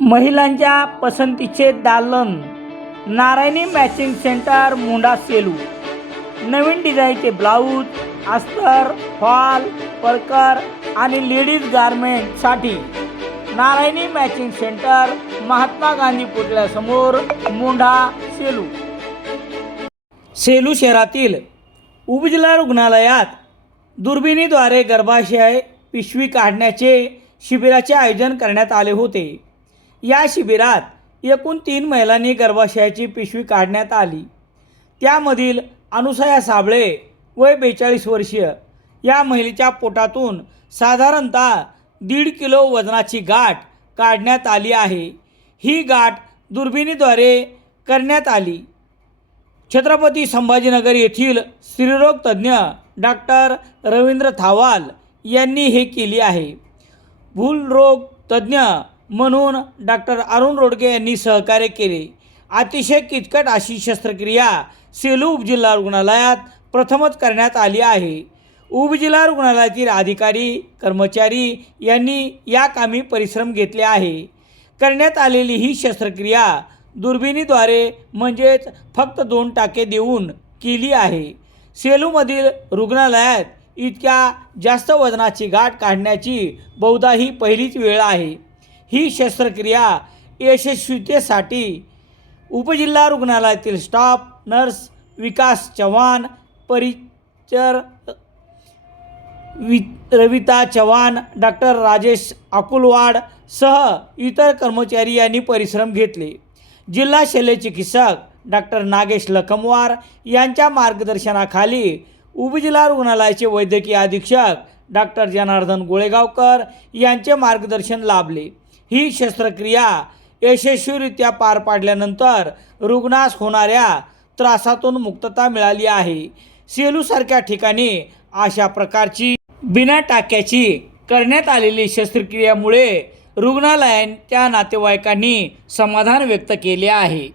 महिलांच्या पसंतीचे दालन नारायणी मॅचिंग सेंटर मुंडा सेलू. नवीन डिझाईनचे ब्लाऊज अस्तर फॉल परकर आणि लेडीज गारमेंटसाठी नारायणी मॅचिंग सेंटर महात्मा गांधी पुतळ्यासमोर मुंढा सेलू. सेलू शहरातील उपजिल्हा रुग्णालयात दुर्बिणीद्वारे गर्भाशय पिशवी काढण्याचे शिबिराचे आयोजन करण्यात आले होते. या शिबिरात एकूण तीन महिलांनी गर्भाशयाची पिशवी काढण्यात आली. त्यामधील अनुसया साबळे वय बेचाळीस वर्षीय या महिलेच्या पोटातून साधारणतः दीड किलो वजनाची गाठ काढण्यात आली आहे. ही गाठ दुर्बिणीद्वारे करण्यात आली. छत्रपती संभाजीनगर येथील स्त्रीरोग तज्ज्ञ डॉक्टर रवींद्र थावाल यांनी हे केली आहे. भूलरोग तज्ज्ञ म्हणून डॉक्टर अरुण रोडगे यांनी सहकार्य केले. अतिशय किचकट अशी शस्त्रक्रिया सेलू उपजिल्हा रुग्णालयात प्रथमच करण्यात आली आहे. उपजिल्हा रुग्णालयातील अधिकारी कर्मचारी यांनी या कामी परिश्रम घेतले आहे. करण्यात आलेली ही शस्त्रक्रिया दुर्बिणीद्वारे म्हणजेच फक्त दोन टाके देऊन केली आहे. सेलूमधील रुग्णालयात इतक्या जास्त वजनाची गाठ काढण्याची बहुधा ही पहिलीच वेळ आहे. ही शस्त्रक्रिया यशस्वीतेसाठी उपजिल्हा रुग्णालयातील स्टाफ नर्स विकास चव्हाण परिचर वि रविता चव्हाण डॉक्टर राजेश अकुलवाड सह इतर कर्मचारी यांनी परिश्रम घेतले. जिल्हा शल्यचिकित्सक डॉक्टर नागेश लखमवार यांच्या मार्गदर्शनाखाली उपजिल्हा रुग्णालयाचे वैद्यकीय अधीक्षक डॉक्टर जनार्दन गोळेगावकर यांचे मार्गदर्शन लाभले. ही शस्त्रक्रिया यशस्वीरित्या पार पाडल्यानंतर रुग्णास होणाऱ्या त्रासातून मुक्तता मिळाली आहे. सेलूसारख्या ठिकाणी अशा प्रकारची बिना टाक्याची करण्यात आलेली शस्त्रक्रियामुळे रुग्णालयांच्या नातेवाईकांनी समाधान व्यक्त केले आहे.